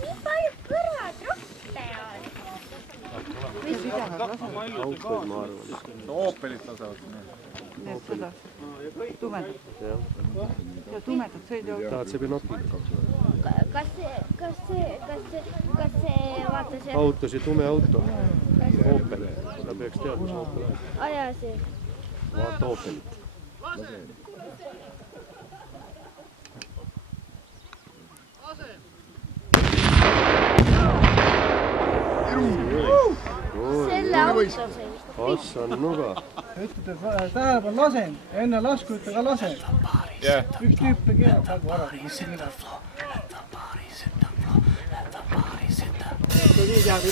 Nii palju kõrvatroppe on. Kaupad, ma arvan. Oopelit lasevad. Need seda tumedat. Ja tumedat sõidu. Tahad see binokli? Kas see, vaata see... Auto, see tume auto. Oopel. Ta peaks teadma, see Oopel aeg. Aja see. Vaata Oopelit. Selle auto see vist. Assan nuga. Ütlete, et tähelepanu lasen. Enne lasku ütle ka lasen. Üks tüüp keelab praegu ära. Kui nii teab,